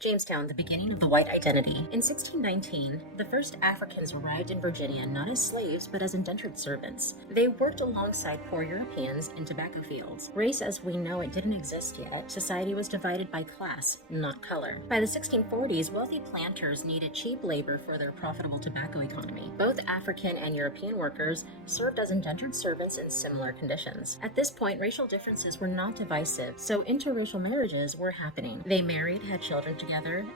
Jamestown, the beginning of the white identity. In 1619, the first Africans arrived in Virginia not as slaves but as indentured servants. They worked alongside poor Europeans in tobacco fields. Race as we know it didn't exist yet. Society was divided by class, not color. By the 1640s, wealthy planters needed cheap labor for their profitable tobacco economy. Both African and European workers served as indentured servants in similar conditions. At this point, racial differences were not divisive, so interracial marriages were happening. They married, had children together,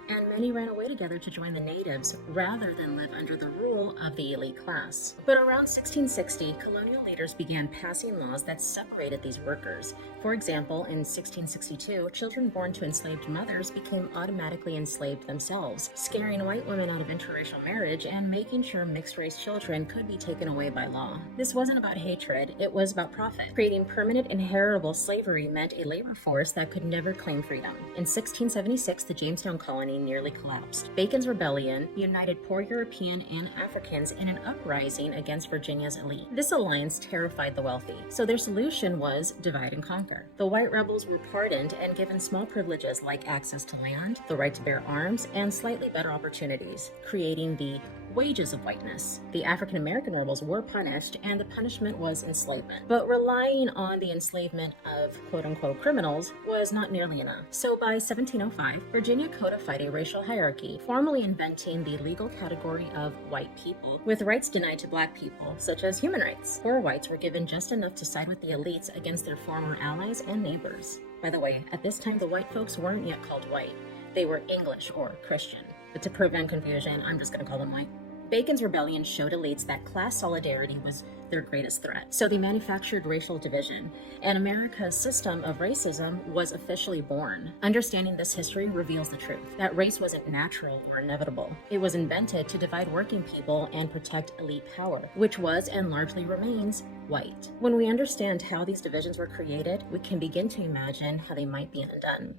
and many ran away together to join the natives rather than live under the rule of the elite class. But around 1660, colonial leaders began passing laws that separated these workers. For example, in 1662, children born to enslaved mothers became automatically enslaved themselves, scaring white women out of interracial marriage and making sure mixed-race children could be taken away by law. This wasn't about hatred, it was about profit. Creating permanent inheritable slavery meant a labor force that could never claim freedom. In 1676, the Jamestown colony nearly collapsed. Bacon's Rebellion united poor European and Africans in an uprising against Virginia's elite. This alliance terrified the wealthy, so their solution was divide and conquer. The white rebels were pardoned and given small privileges like access to land, the right to bear arms, and slightly better opportunities, creating the wages of whiteness. The African American rebels were punished, and the punishment was enslavement. But relying on the enslavement of quote-unquote criminals was not nearly enough. So by 1705, Virginia codified a racial hierarchy, formally inventing the legal category of white people, with rights denied to black people, such as human rights. Poor whites were given just enough to side with the elites against their former allies and neighbors. By the way, at this time the white folks weren't yet called white. They were English or Christian. But to prevent confusion, I'm just going to call them white. Bacon's Rebellion showed elites that class solidarity was their greatest threat. So they manufactured racial division, and America's system of racism was officially born. Understanding this history reveals the truth, that race wasn't natural or inevitable. It was invented to divide working people and protect elite power, which was and largely remains white. When we understand how these divisions were created, we can begin to imagine how they might be undone.